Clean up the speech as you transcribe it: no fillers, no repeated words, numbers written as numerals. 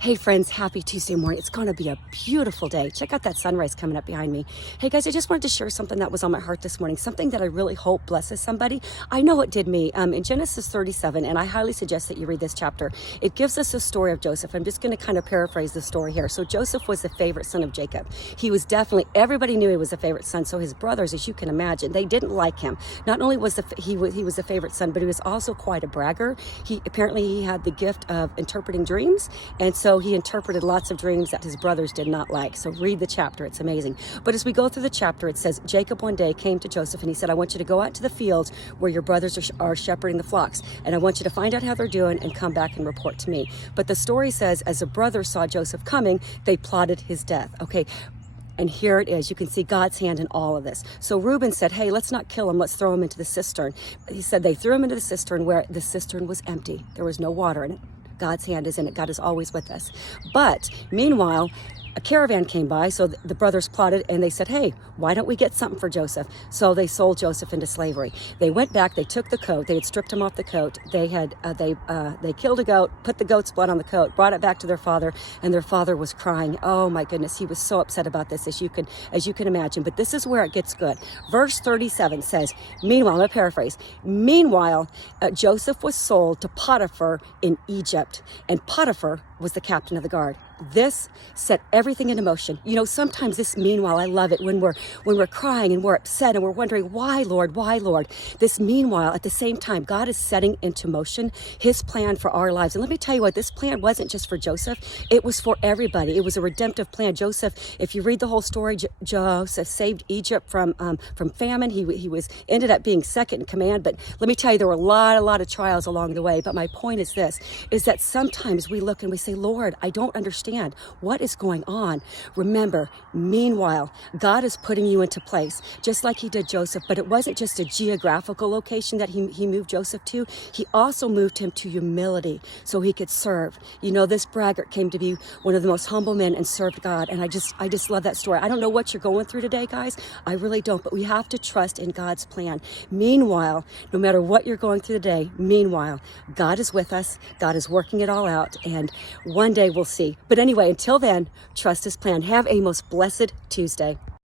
Hey friends, happy Tuesday morning. It's going to be a beautiful day. Check out that sunrise coming up behind me. Hey guys, I just wanted to share something that was on my heart this morning, something that I really hope blesses somebody. I know it did me. In Genesis 37, and I highly suggest that you read this chapter, it gives us a story of Joseph. I'm just going to kind of paraphrase the story here. So Joseph was the favorite son of Jacob. He was definitely, everybody knew he was the favorite son. So his brothers, as you can imagine, they didn't like him. Not only was he was the favorite son, but he was also quite a bragger. He had the gift of interpreting dreams, and so he interpreted lots of dreams that his brothers did not like. So read the chapter, it's amazing. But as we go through the chapter, it says, Jacob one day came to Joseph and he said, I want you to go out to the fields where your brothers are shepherding the flocks, and I want you to find out how they're doing and come back and report to me. But the story says, as the brothers saw Joseph coming, they plotted his death. Okay. And here it is. You can see God's hand in all of this. So Reuben said, hey, let's not kill him. Let's throw him into the cistern. He said they threw him into the cistern where the cistern was empty. There was no water in it. God's hand is in it. God is always with us. But meanwhile, a caravan came by, so the brothers plotted and they said, hey, why don't we get something for Joseph? So they sold Joseph into slavery. They went back, they took the coat, they had stripped him off the coat, they killed a goat, put the goat's blood on the coat, brought it back to their father, and their father was crying. Oh my goodness, he was so upset about this, as you can imagine. But this is where it gets good. Verse 37 says, meanwhile, I'm going to paraphrase, meanwhile, Joseph was sold to Potiphar in Egypt, and Potiphar was the captain of the guard. This set everything into motion. You know, sometimes this meanwhile, I love it when we're crying and we're upset and we're wondering, why, Lord, why, Lord? This meanwhile, at the same time, God is setting into motion his plan for our lives. And let me tell you what, this plan wasn't just for Joseph. It was for everybody. It was a redemptive plan. Joseph, if you read the whole story, Joseph saved Egypt from famine. He ended up being second in command. But let me tell you, there were a lot of trials along the way. But my point is this, is that sometimes we look and we say, Lord, I don't understand what is going on. Remember, meanwhile, God is putting you into place, just like he did Joseph. But it wasn't just a geographical location that he moved Joseph to. He also moved him to humility so he could serve. You know, this braggart came to be one of the most humble men and served God. And I just love that story. I don't know what you're going through today, guys. I really don't. But we have to trust in God's plan. Meanwhile, no matter what you're going through today, meanwhile, God is with us. God is working it all out. And one day we'll see. But anyway, until then, trust his plan. Have a most blessed Tuesday.